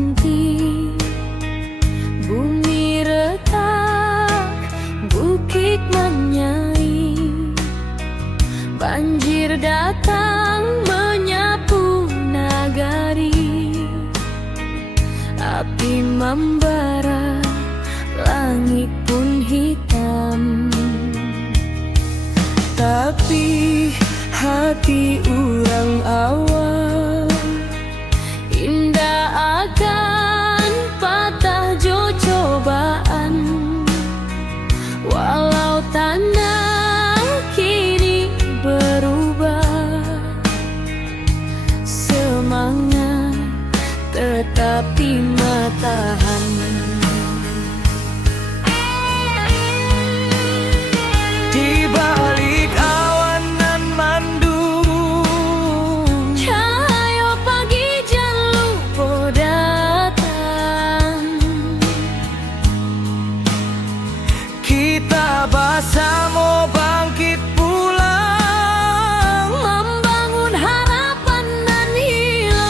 berhenti. Bumi retak, bukit menyai, banjir datang menyapu nagari. Api membara, langit pun hitam. Tapi hati urang awal indah akan patah jo cobaan. Walau tanah kini berubah, semangat tetap tahan. Di balik awan nan mandung, cahaya pagi jan lupa datang. Kita bersama bangkit pulang, membangun harapan nan hilang.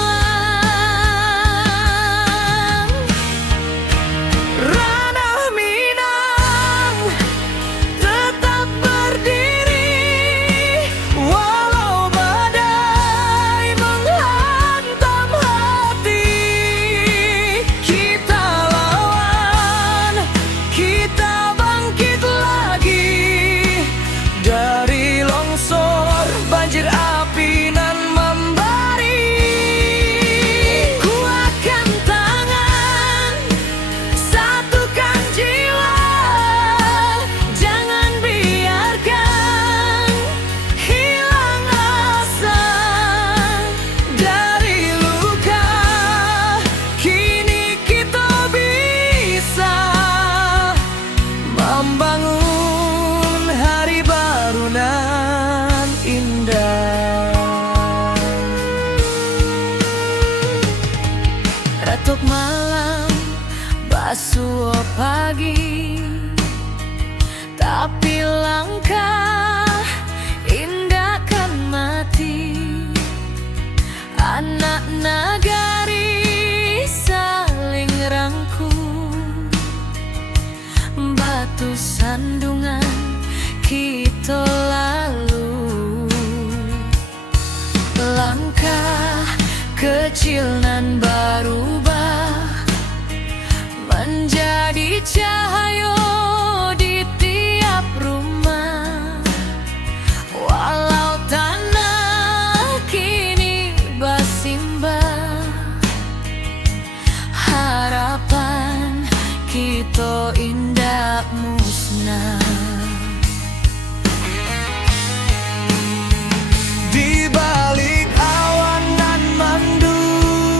Ranah Minang tetap berdiri, walau badai menghantam hati. Kita lawan, kita bangkit lagi. Dari longsor, banjir api nan membari, kuatkan tangan, satukan jiwa. Jangan biarkan hilang asa. Dari luka, kini kita bisa membangun hari baru nan indah. Retuk malam, basuh pagi, tapi langkah indah kan mati. Anak nagari saling rangkul, batu sandungan kita lalu. Langkah kecil nan berubah menjadi cahaya di tiap rumah. Walau tanah kini bersimbah, harapan kita indah musnah. Di balik awan nan mandung,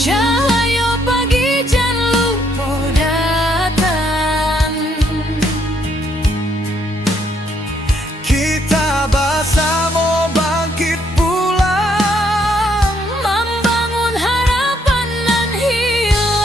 cahaya pagi jan lupa datang. Kita bersama bangkit pulang, membangun harapan nan hilang.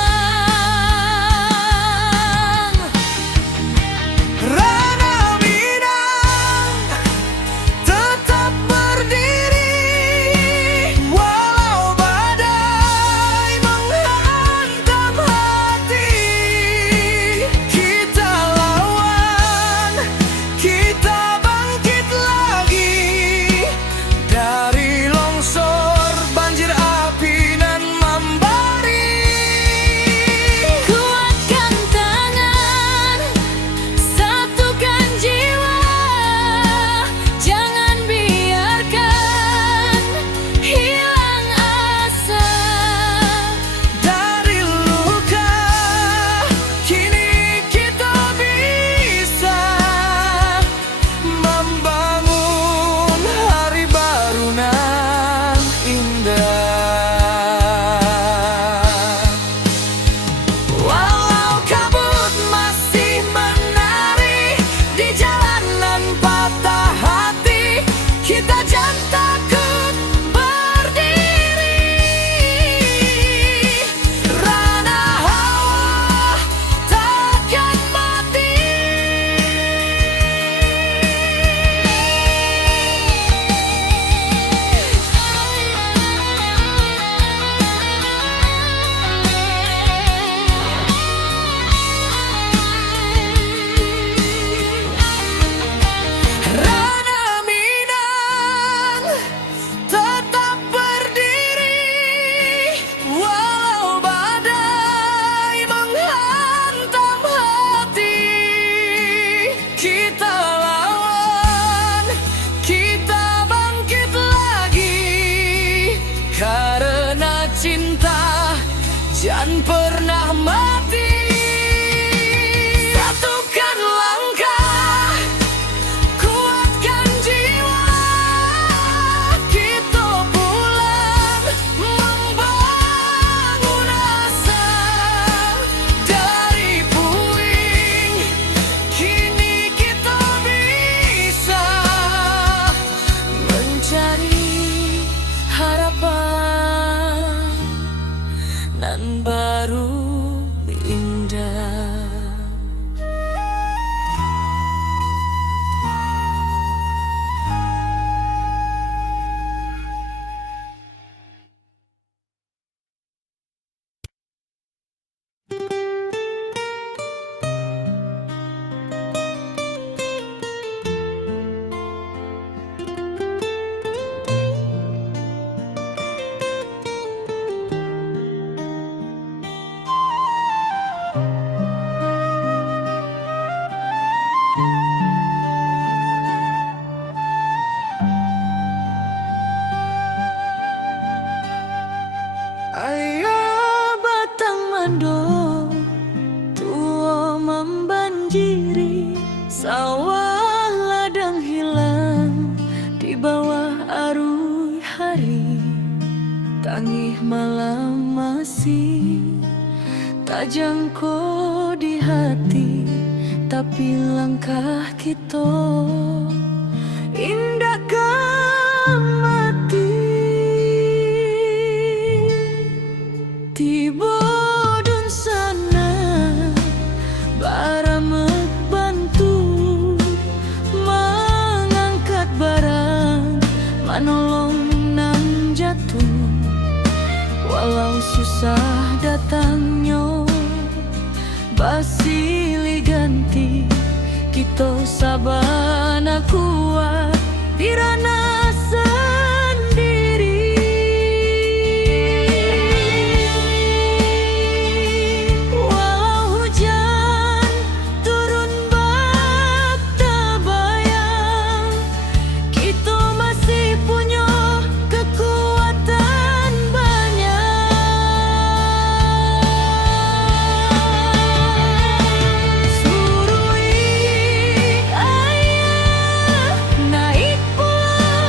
jangan pernah mati. Satukan langkah, kuatkan jiwa, kita pulang membangun asa. Dari puing, kini kita bisa mencari harapan nan baru indah. Ayah batang mando tua membanjiri, sawah ladang hilang di bawah arus hari. Tangih malam masih tak jangkau di hati, tapi langkah kita indahkan mati. Tiba dun sana baramek bantu mengangkat barang, manolong nang jatuh. Walau susah datangnya basili ganti, kita sabana kuat dirana sendiri. Walau hujan turun bak tabayang, kita masih punya kekuatan banyak. Surui ayah naik pulang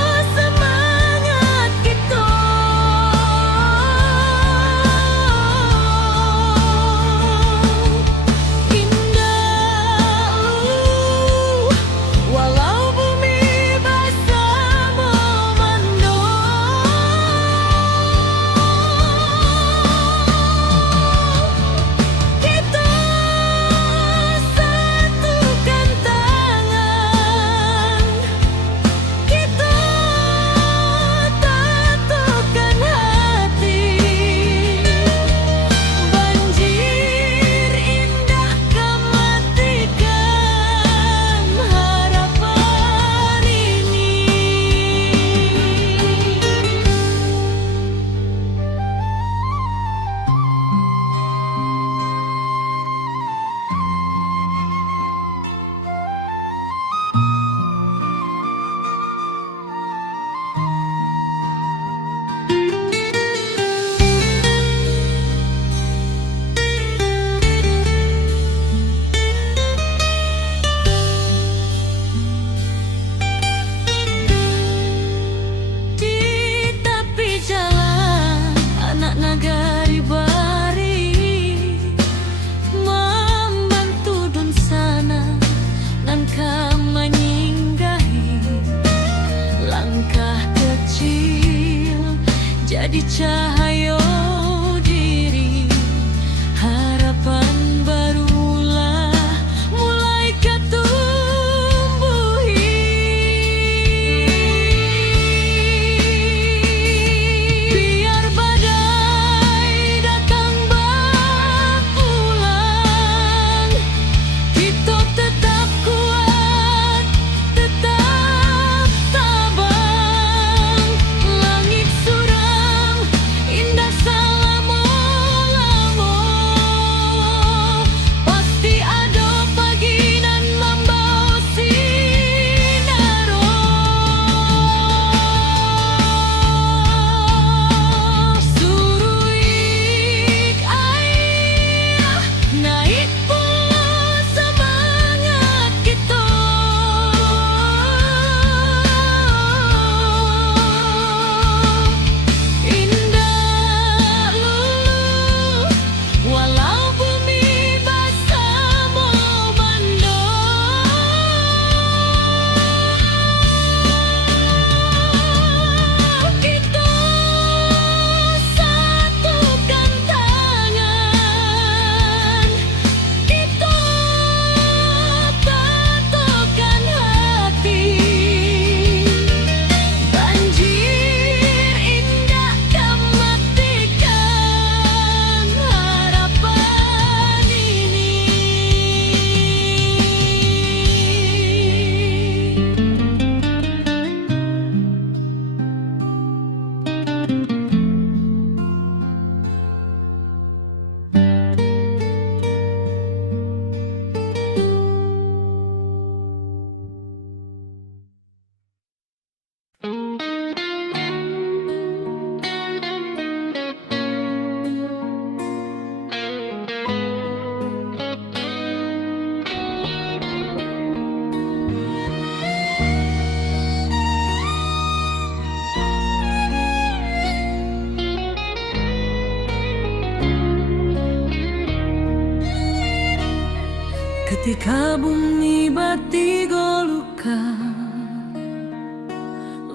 Ketika bumi bati golukan,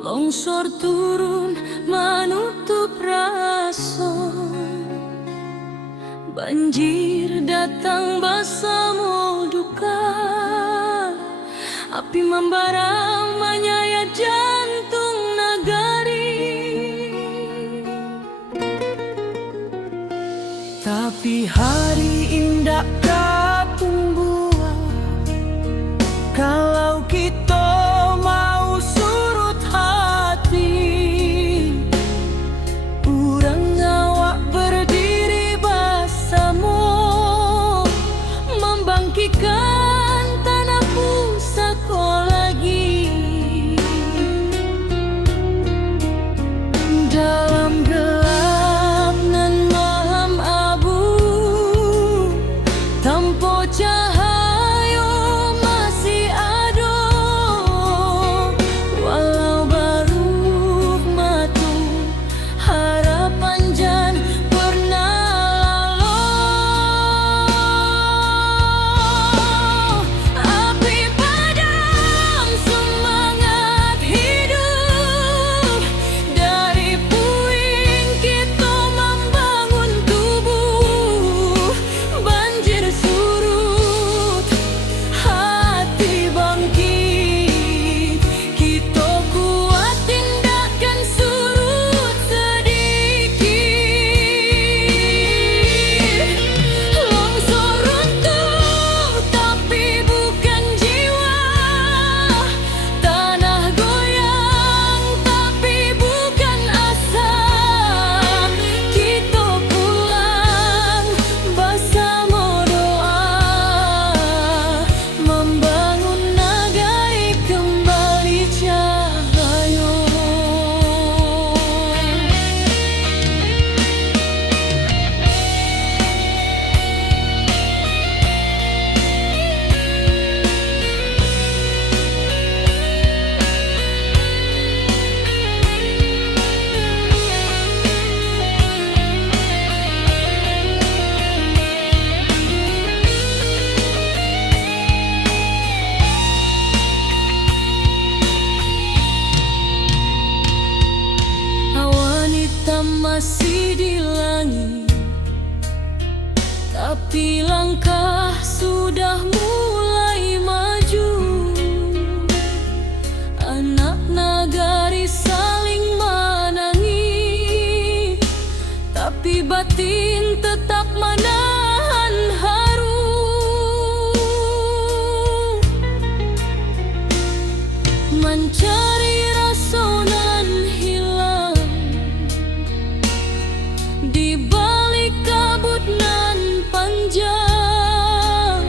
longsor turun menutup rasa, banjir datang bersama duka, api membara menyayat jantung nagari. Tapi hari indah kapung buah, kalau kita mau surut hati, urang awak berdiri bersama, membangkitkan tanah pusaka lagi. Dalam gelap nan malam abu, tanpa cahaya masih ada, walau baru matu harapan jan pernah lalu. Api padam semangat hidup, dari puing kita membangun tubuh. Banjir surut, hati bangkit, kita kuat tindakan surut sedikit. Longsor runtuh tapi bukan jiwa, tanah goyang tapi bukan asa. Kita pulang bersama doa, membangun negeri kembali cahaya. Awan hitam masih di langit, tapi langkah sudah mulai maju. Anak nagari saling menangis, tapi batin tetap menahan haru. Mencari rasa nan hilang di balik kabut nan panjang,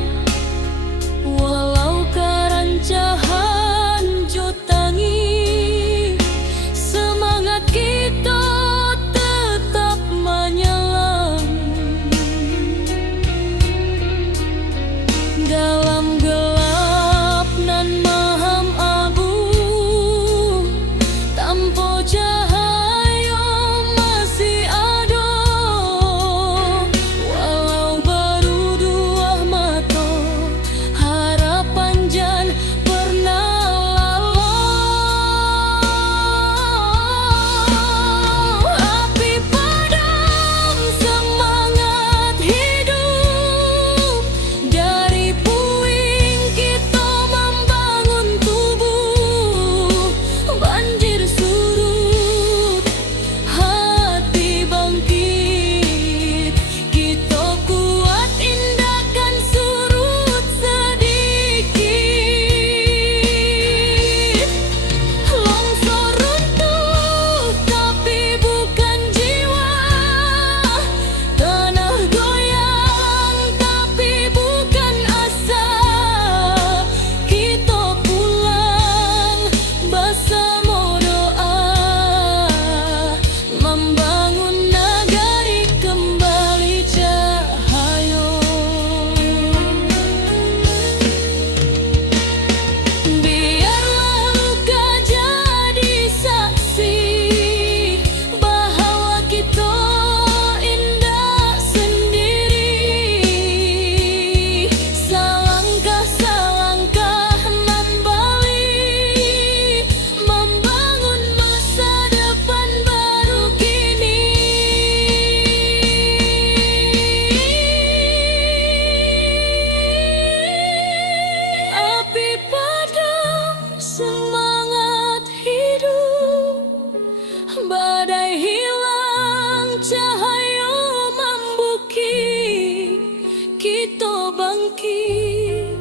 bangkit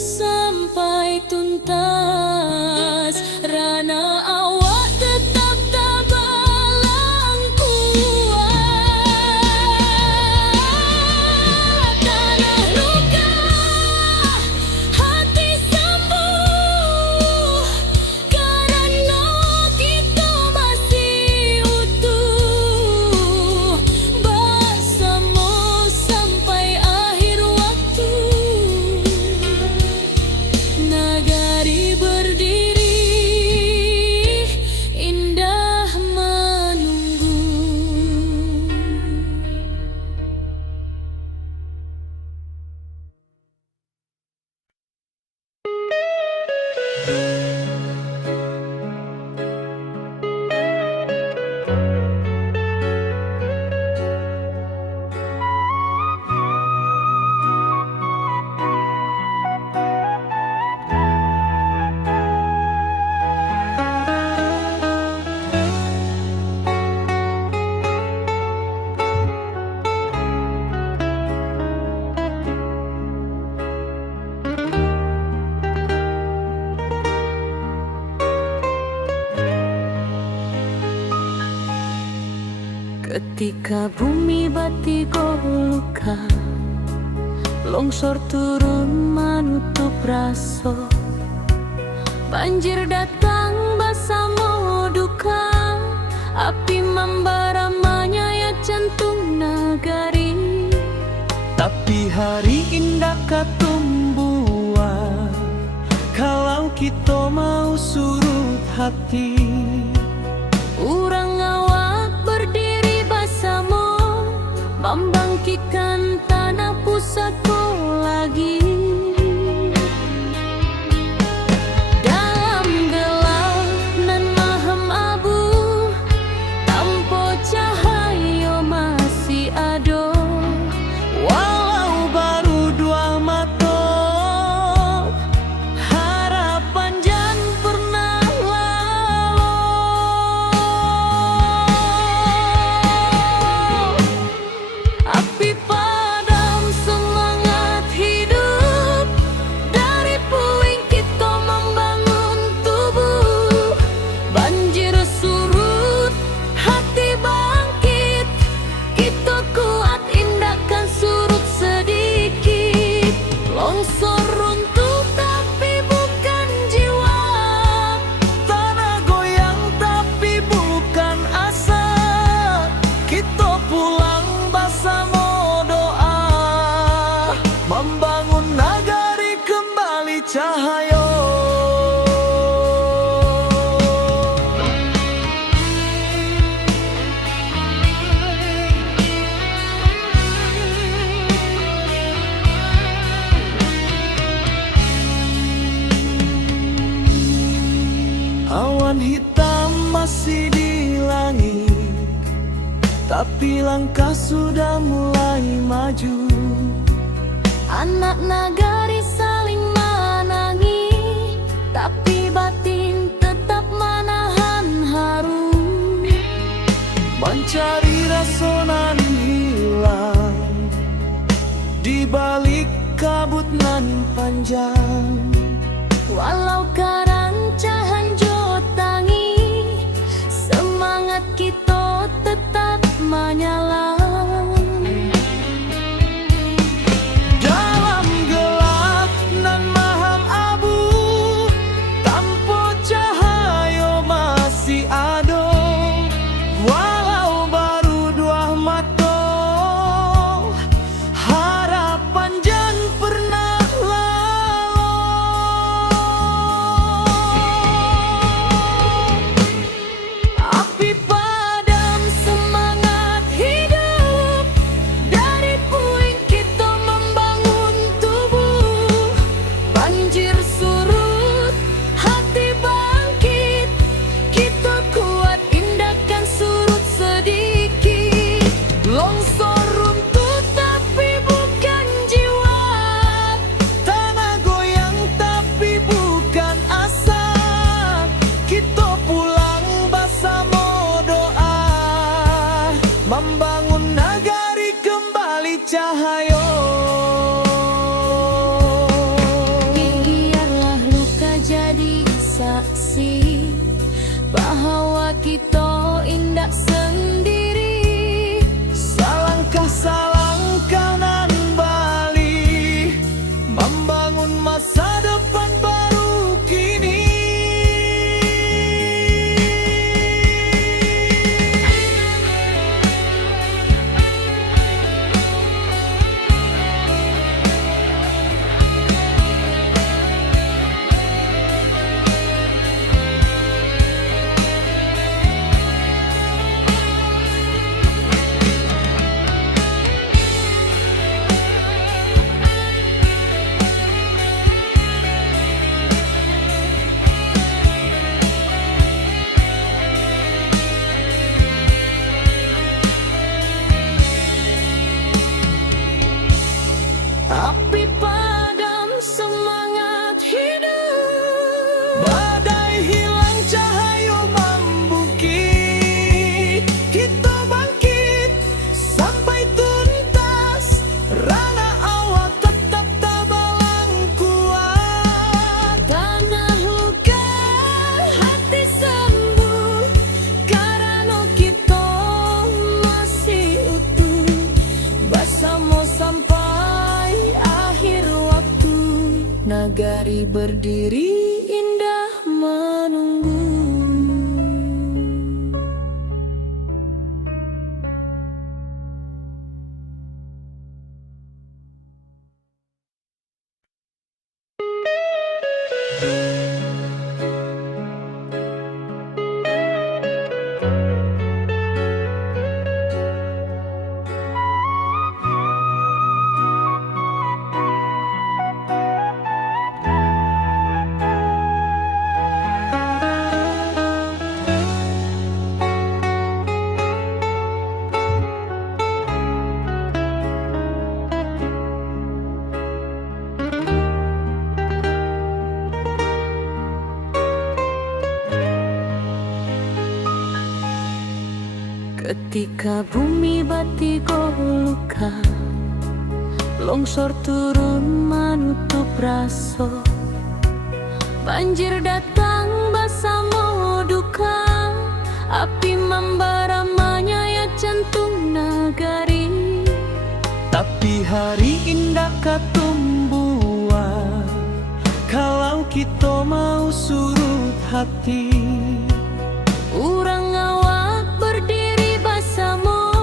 sampai tuntas. Rana awak tetap tabalang kuat. Tanah luka, hati sembuh, karena kita masih utuh bersama sampai akhir waktu. Nagari berdiri, indah menunggu. Ketika bumi batigo luka, longsor turun menutup raso, banjir datang bersama duka, api membara menyayat jantung nagari. Tapi hari indah katumbuhan kalau kita mau surut hati. Urang awak berdiri bersama, membangkitkan tanah pusatku lagi. Dalam gelap nan mahem abu, tanpa cahaya masih ada. Walau baru dua mata, harapan jan pernah lalu. Api padam semangat hidup, dari puing kita membangun tubuh. Banjir surut, hati bangkit, kita kuat indahkan surut sedikit. Longsor runtuh tapi bukan jiwa, Tanah goyang tapi bukan asa. Kita pulang bersama doa, membangun nagari kembali cahaya. Awan hitam masih di langit, tapi langkah sudah mulai maju. anak nagari saling menangi, tapi batin tetap menahan haru. Mencari rasa nan hilang di balik kabut nan panjang. Walau kerancahan jotangi, semangat kita tetap menyala. Dalam gelap nan maham abu, tanpa cahaya masih ada. Walau baru dua mata, harapan jan pernah lalu. Api padam semangat hidup, dari puing kita membangun tubuh. Banjir surut, hati bangkit, kita kuat indahkan surut sedikit. Longsor runtuh tapi bukan jiwa, Tanah goyang tapi bukan asa. Kita pulang bersama doa, membangun nagari kembali cahaya. Rana awak tetap tabalang kuat. Tanah luka hati sembuh karena kita masih utuh bersama sampai akhir waktu. Nagari berdiri indah menunggu. Ketika bumi batigo luka, longsor turun menutup raso, banjir datang bersama duka, api membara menyayat jantung nagari. Tapi hari indah katumbuhan kalau kita mau surut hati. Urang awak berdiri bersama,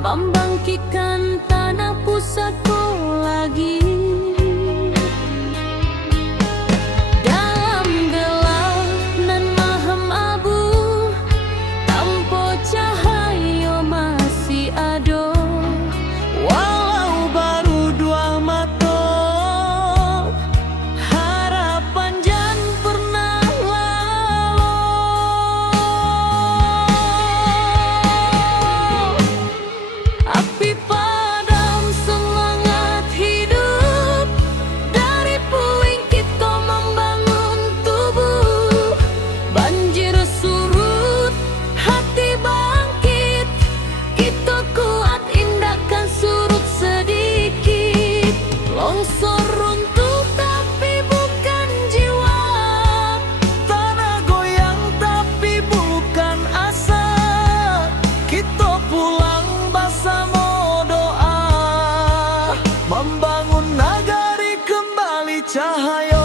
membangkitkan tanah pusatku lagi. Dalam gelap nan mahem abu, tanpa cahaya masih ada. Walau baru dua mata, harapan jan pernah lalu. Api padam semangat hidup, dari puing kita membangun tubuh. Banjir surut, hati bangkit, kita kuat indahkan surut sedikit. Longsor runtuh tapi bukan jiwa, Tanah goyang tapi bukan asa. Kita pulang bersama doa, membangun nagari kembali cahaya.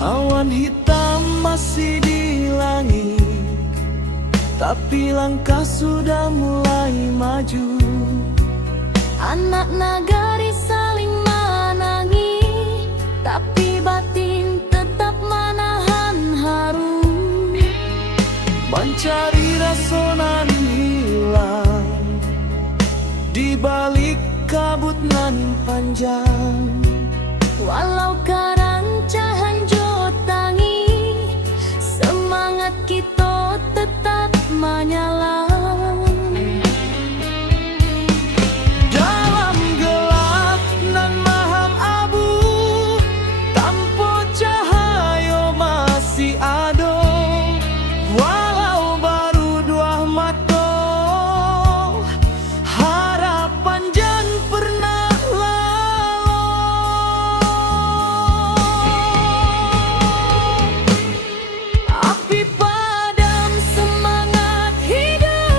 Awan hitam masih di langit, tapi langkah sudah mulai maju. anak nagari saling menangi, tapi batin tetap menahan haru. Mencari rasa nan hilang di balik kabut nan panjang. Walau karancahan jotangi, semangat kita tetap menyala. Dalam gelap nan maham abu, tanpa cahaya masih ada. Walau baru dua mata, harapan jan pernah lalu. Api padam semangat hidup,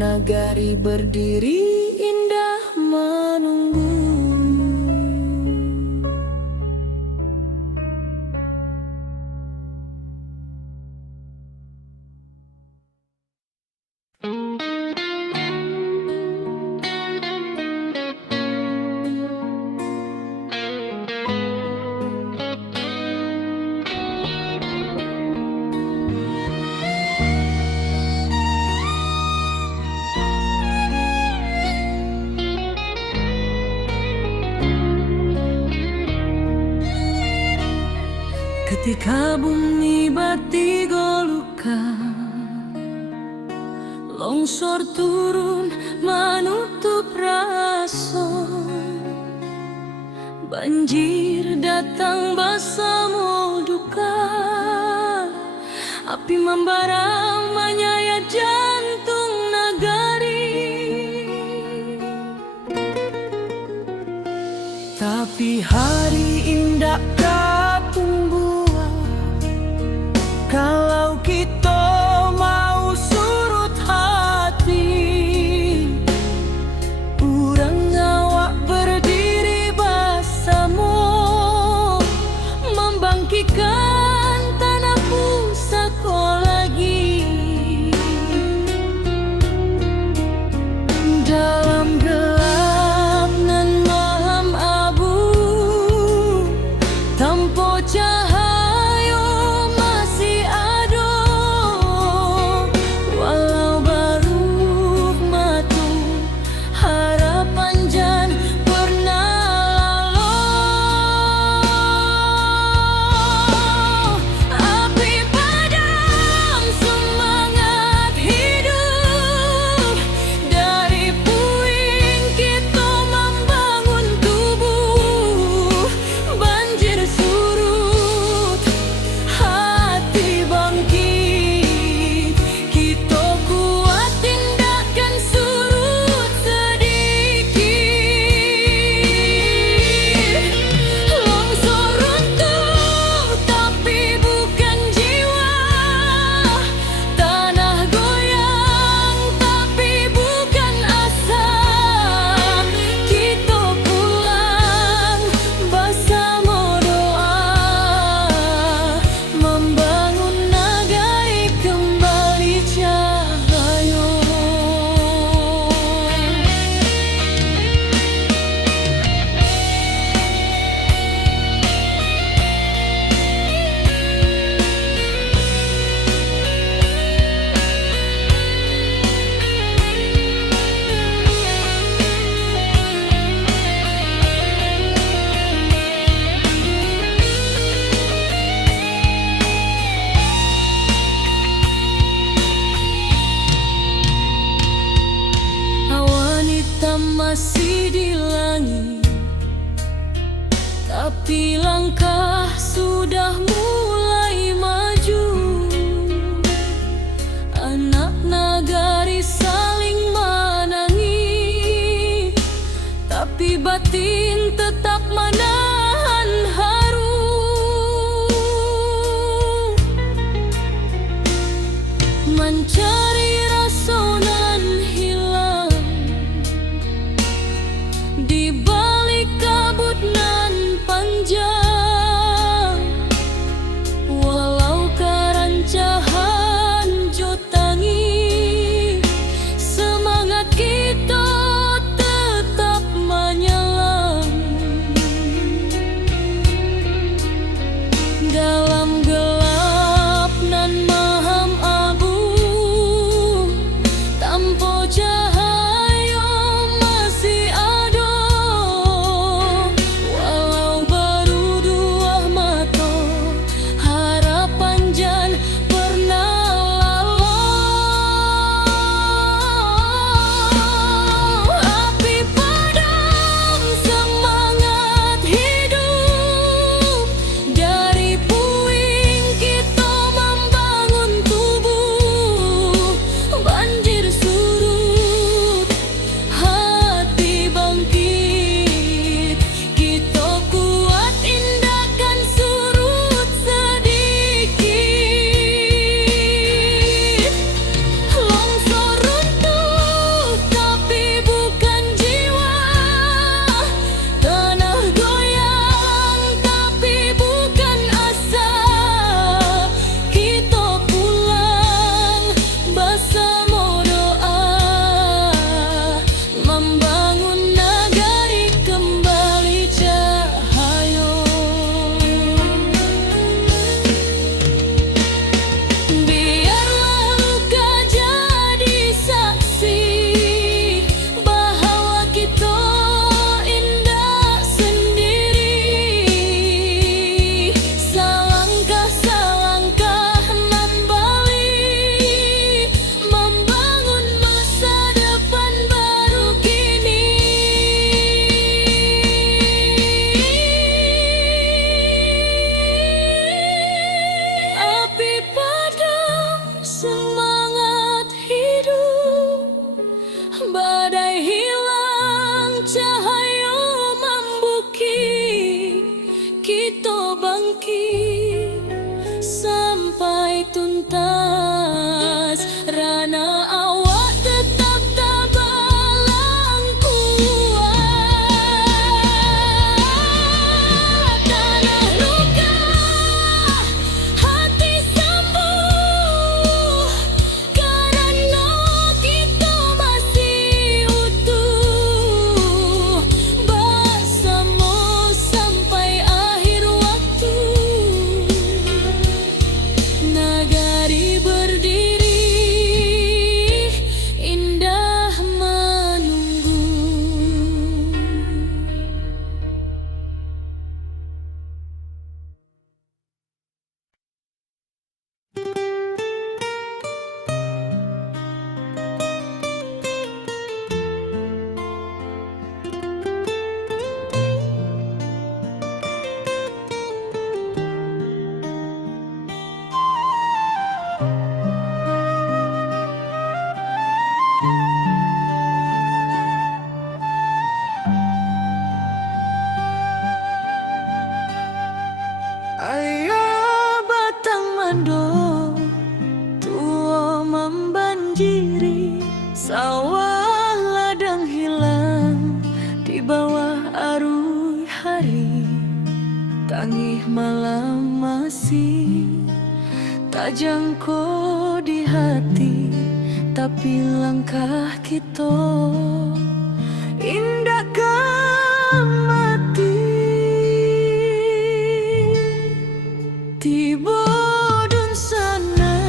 nagari berdiri indah menunggu. Ketika bumi bati golukan, longsor turun menutup rason, banjir datang bersama duka, api membara menyayat jantung nagari. Tapi hari indah tumbuh kalau kita mau surut hati, urang awak berdiri bersama, membangkitkan tanah pusaka lagi. Dalam gelap nan malam abu, tanpa cahaya masih di langit, tapi langkah sudah mulai maju. Anak nagari saling menangis, tapi batin tetap menahan haru. Mencari rasa nan hilang di balik kabut nan panjang, walau karancahan jotangi, semangat kita tetap menyala. Dalam gelap nan maham abu, berdiri, sawah ladang hilang di bawah arus hari. Tangih malam masih tak jangkau di hati, tapi langkah kita indahkan mati. Tiba dun sana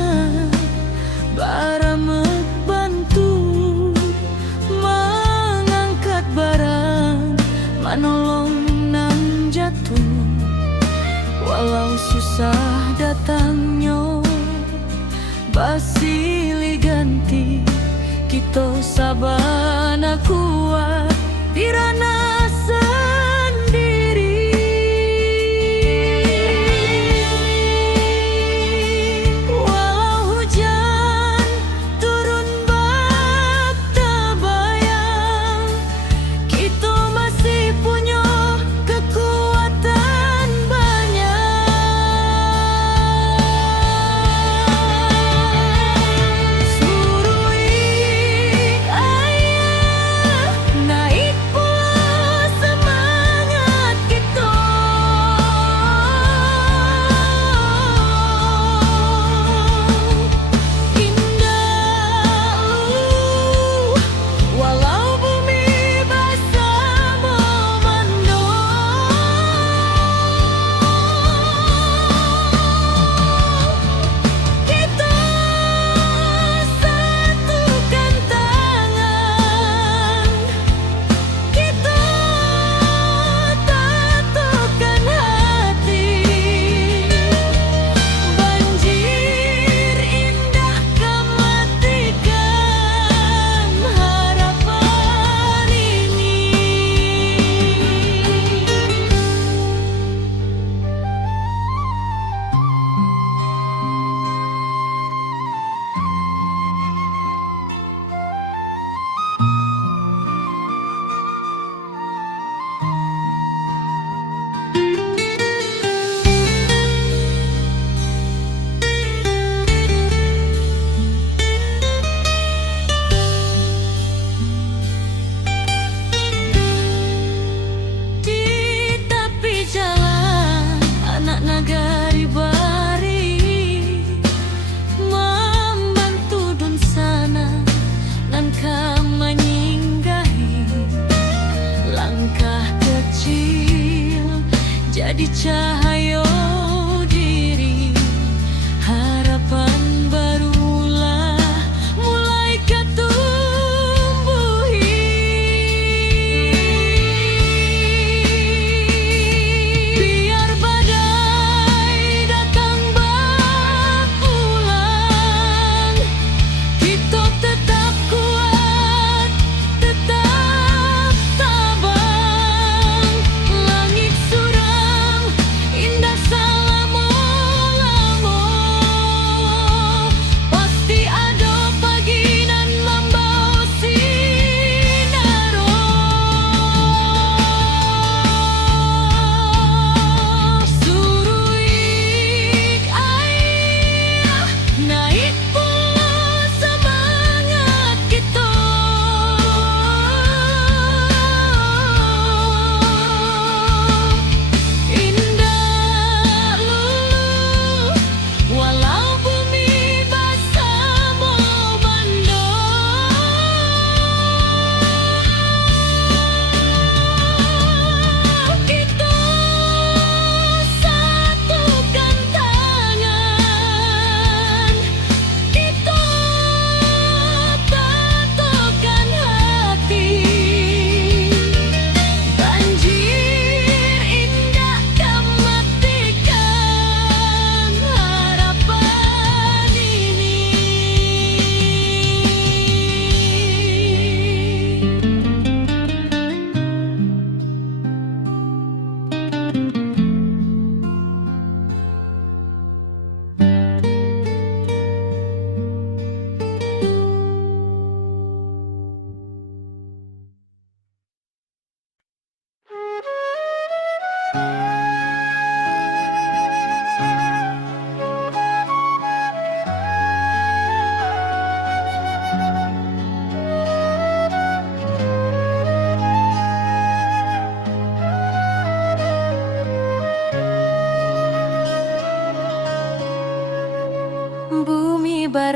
baramek bantu mengangkat barang, manolong nang jatuh. Walau susah datangnya basilih ganti, kita sabana kuat di ranah sendiri. Walau hujan turun bak tabayang, kita masih punya kekuatan banyak. Surui ayah naik pula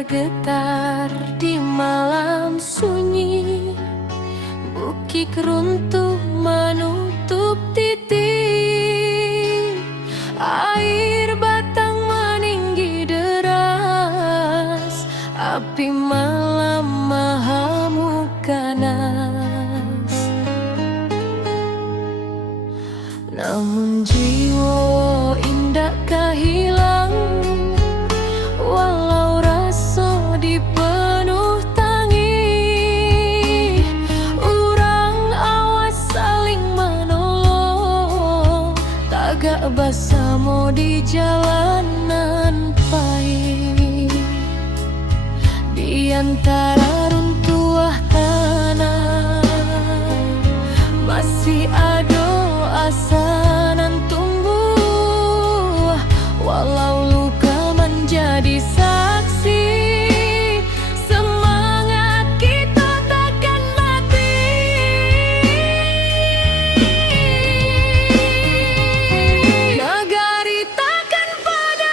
bergetar di malam sunyi. Bukit runtuh menutup titik, air batang meninggi deras, api malam mengamuk ganas. Namun jiwa indah hilang, walau rasa dipenuh tangi. Urang awas saling menolong, tagak bersama di jalanan pahit. Di antara runtuhan tanah masih ada asa nan tumbuh, walau luka menjadi saksi. Semangat kita takkan mati. Nagari takkan padam,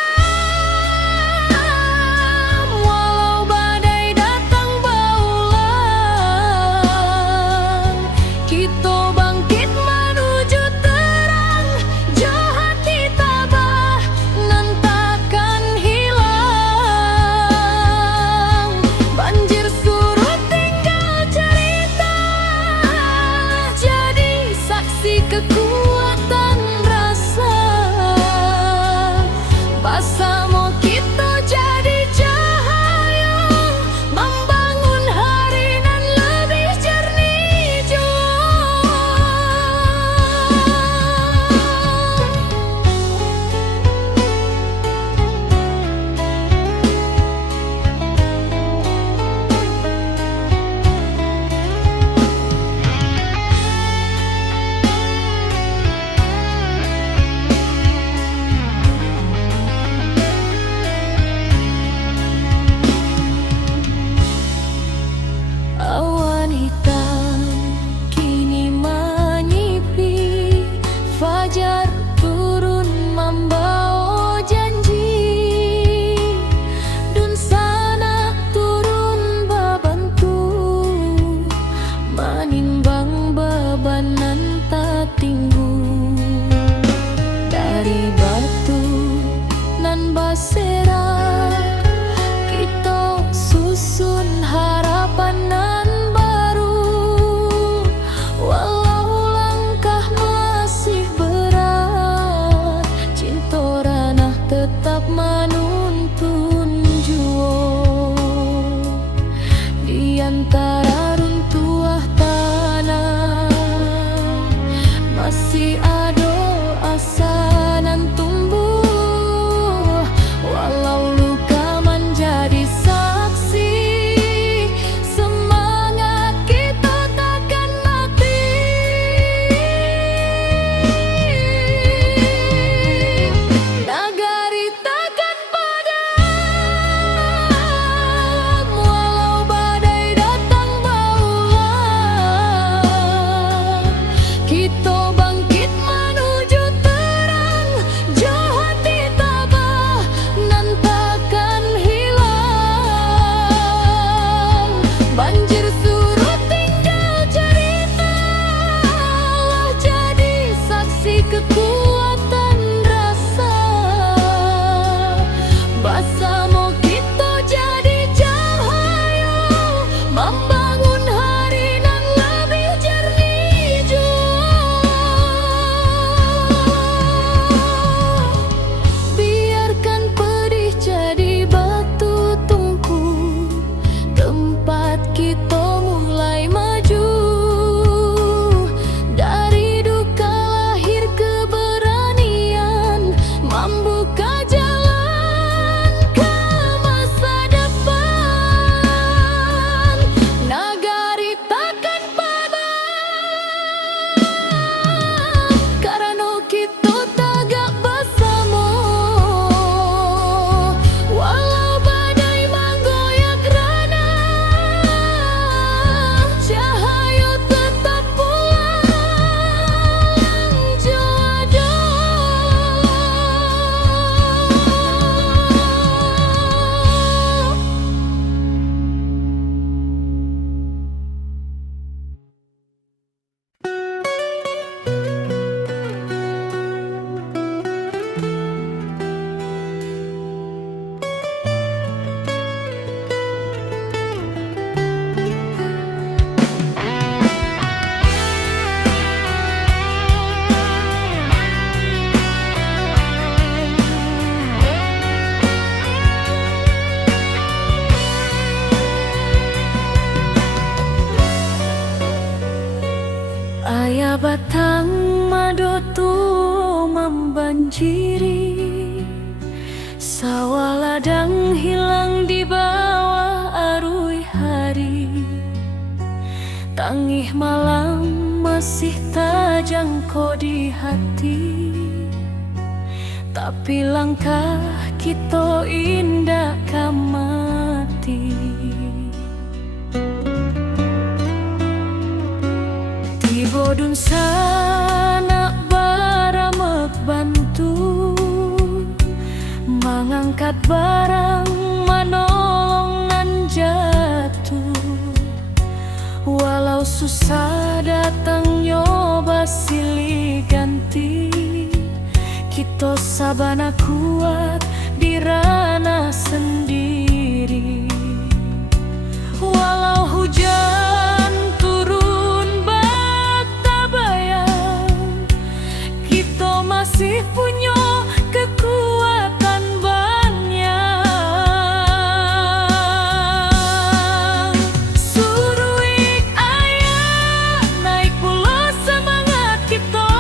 walau badai datang berulang. Kita bangkit menuju terang, jauh hati tabah nan takkan hilang. Banjir surut tinggal cerita, jadi saksi kekuatan rasa. Bersama kita jadi cahaya, membangun hari nan lebih jernih jua. Awan hitam kini menyipi, fajar turun membawa janji. Dun sana turun babantu, menimbang beban nan tak tinggu. Dari batu nan basera, kita susun harapan nan baru. Walau langkah masih berat, cinta ranah tetap menuntun jua. Di antara runtuhan tanah masih ada asa nan tumbuh, walau luka menjadi saksi. Semangat kita takkan mati. Nagari takkan padam, walau badai datang berulang. Kita bangkit menuju terang, jauh hati tabah nan takkan hilang. Banjir surut tinggal cerita, jadi saksi kekuatan rasa. Bersama kita jadi cahaya, membangun hari nan lebih jernih jua. Biarkan pedih jadi batu tungku, tempat kita batang madotu membanjiri, sawah ladang hilang di bawah arus hari. Tangih malam masih tajangko di hati, tapi langkah kita indah kamati. Bodun sana baramek bantu mengangkat barang manolong nan jatuh. Walau susah datang nyoba silih ganti, kita sabana kuat di ranah sendiri. Walau hujan masih punya kekuatan banyak. Suruik ayah naik pulau semangat kita,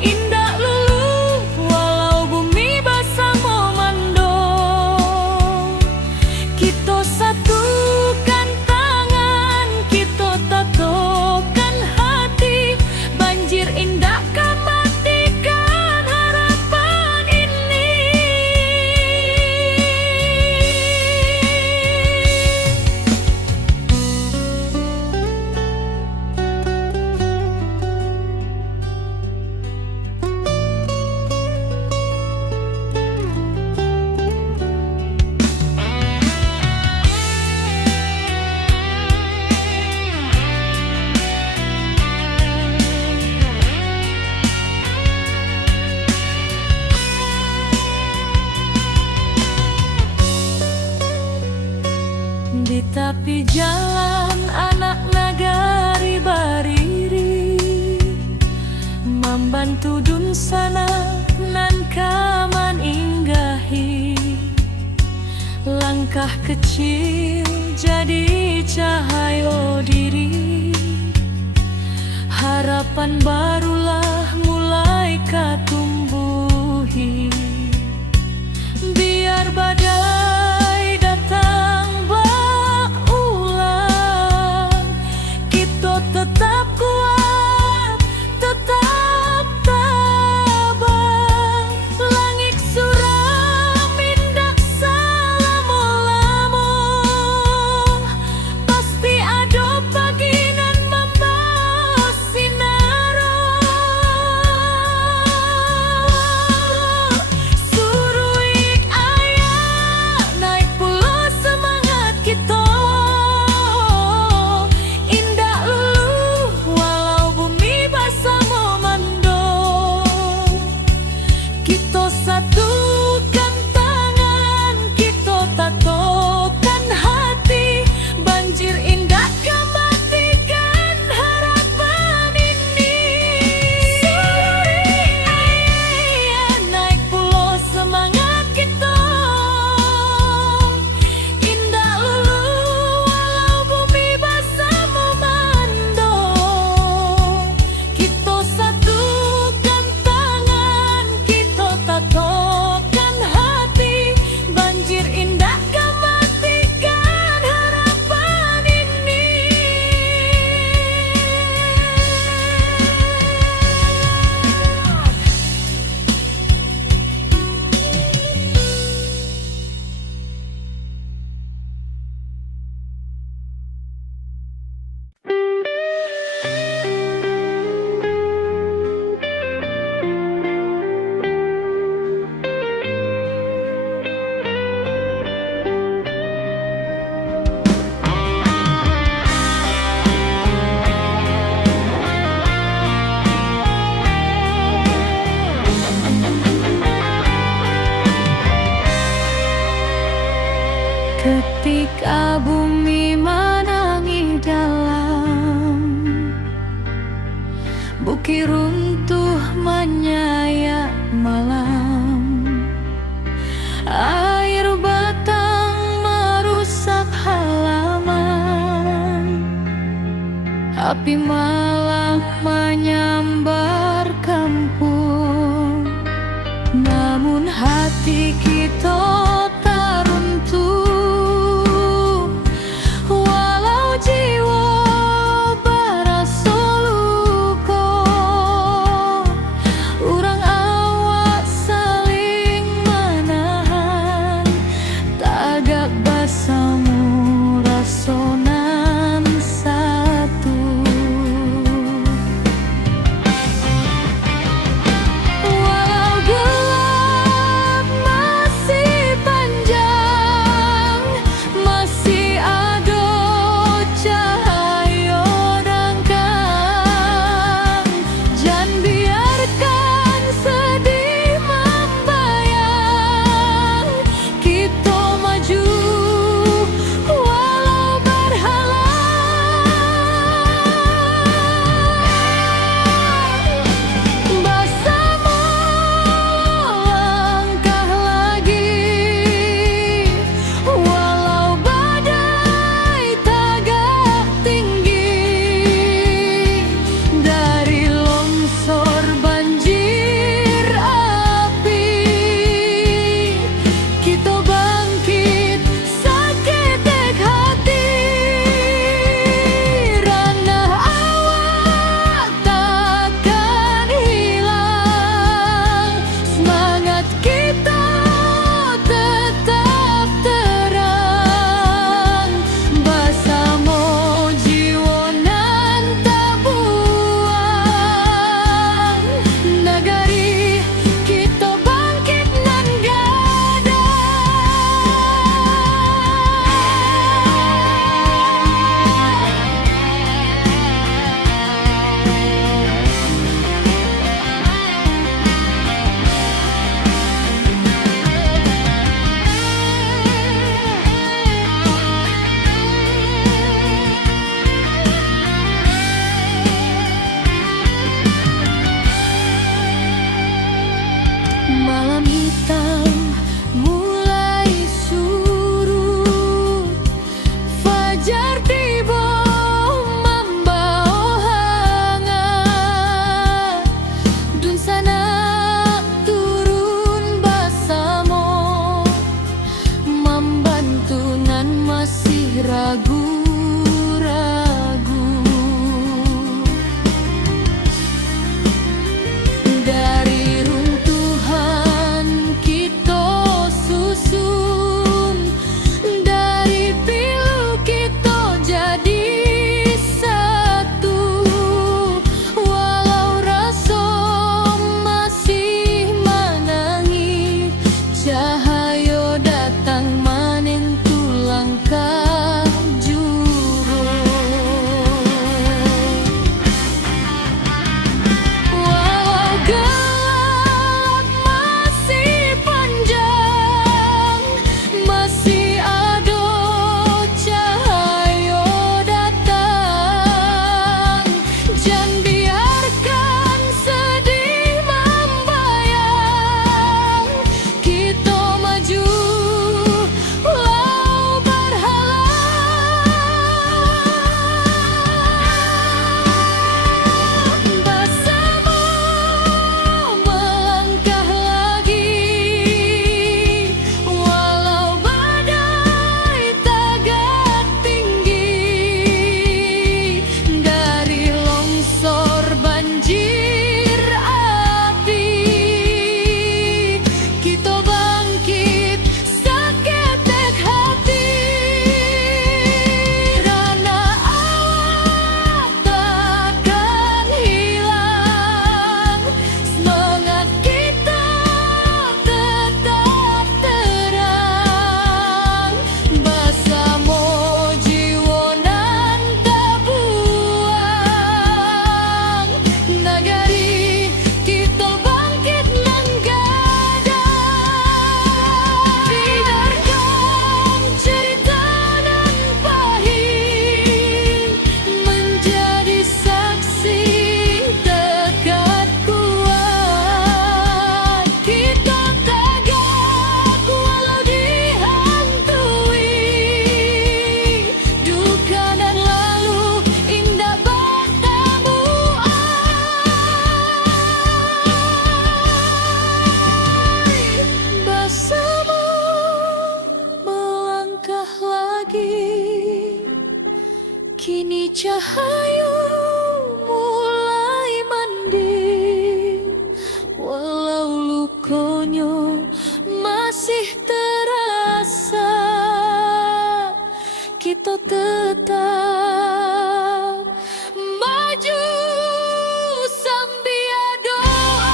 indah lulu walau bumi basah memando. Kita satukan tangan, kita tatokan hati, banjir indah di tepi jalan anak nagari bariri, membantu dun sana nan kaman inggahi. Langkah kecil jadi cahaya diri, harapan barulah mulai katumbuhi. Biar badai datang tetap kuat, tetap tabah. Langit suram indah selamo-lamo, pasti ada pagi nan membawa sinaro. Suruik ayah naik pulau semangat kita, satukan tangan, kita tatokan hati, banjir indah kematikan harapan ini. Suruik ayah naik pulau semangat kita, indah lulu walau bumi basah memando. Kita satukan tangan, kita tatokan hati, banjir indah kematikan harapan ini. Ketika bumi menangis dalam, bukit runtuh menyayat malam, air batang merusak halaman. tapi malah menyambar kampung. Namun hati kita tak runtuh, walau jiwa berasa luka. Urang awak saling menahan, tagak basamu rasonan satu. Walau gelap masih panjang, masih ada cahaya dangkang. Jangan biarkan sedih membayang, kita maju walau berhalang. Bersama langkah lagi, walau badai tagak tinggi. Dari longsor banjir api, kita bangkit saketek hati. Ranah awak takkan hilang, semangat kita tetap terang. Bersama jiwa nan tak buang, negari kita bangkit nan malam hitam mulai surut, fajar tiba membawa hangat. Dun sana turun bersama, membantu nan masih ragu-ragu. Dari runtuhan kita susun, dari pilu kita jadi satu. Walau rasa masih menangi, cahaya datang maning tu langkah pagi, kini cahaya mulai mending. Walau lukonyo masih terasa, kita tetap maju sambil doa.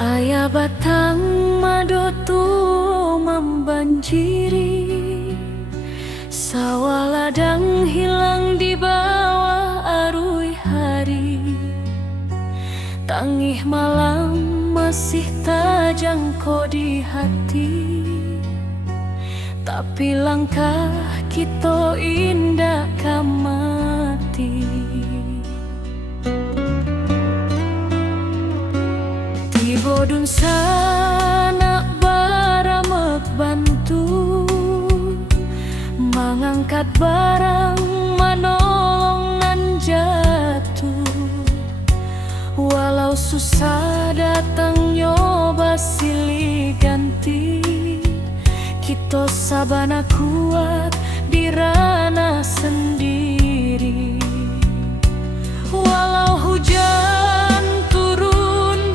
Ayah batang madotu membanjiri, sawah ladang hilang di bawah arus hari. Tangih malam masih terjangkau di hati, tapi langkah kita indah kamati. Bodun sana baramek bantu, mengangkat barang manolongan jatuh. Walau susah datang nyoba silih ganti, kita sabana kuat di ranah sendiri. Walau hujan turun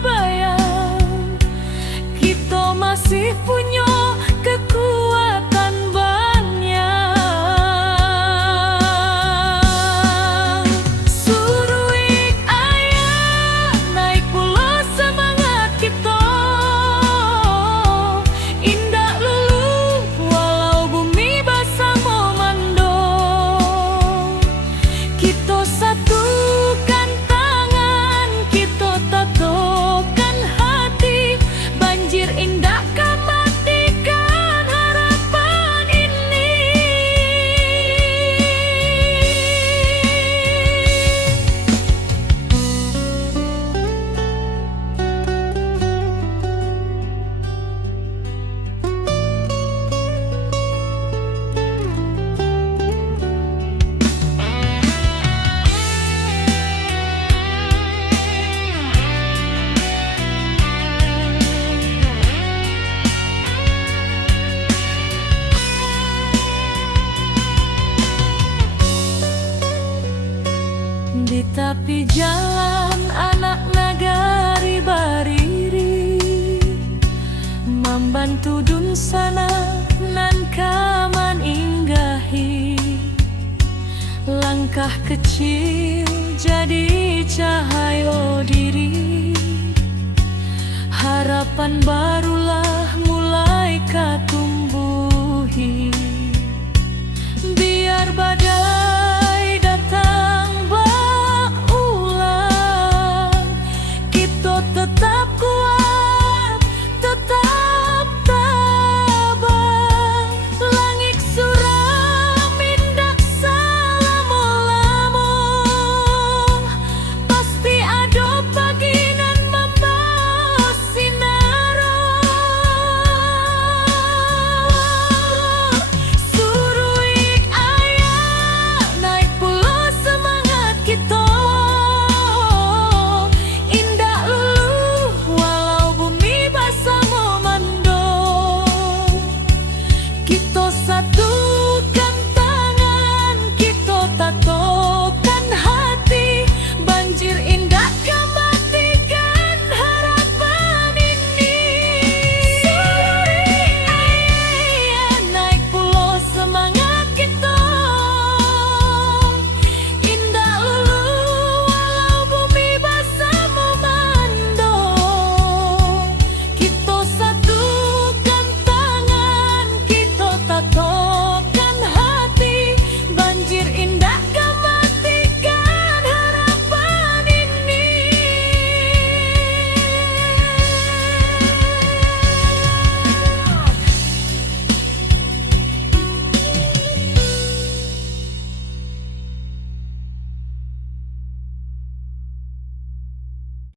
bayang, kita masih punya kekuatan banyak. Suruh ayah naik pula semangat kita, indah lulu walau bumi basah memando. Kita satukan tangan, kita tatokan hati, banjir indah matikan harapan ini. Di tepi jalan anak nagari bariri, membantu dun sana nan kaman inggahi. Langkah kecil jadi cahaya diri, harapan barulah mulai katumbuhi.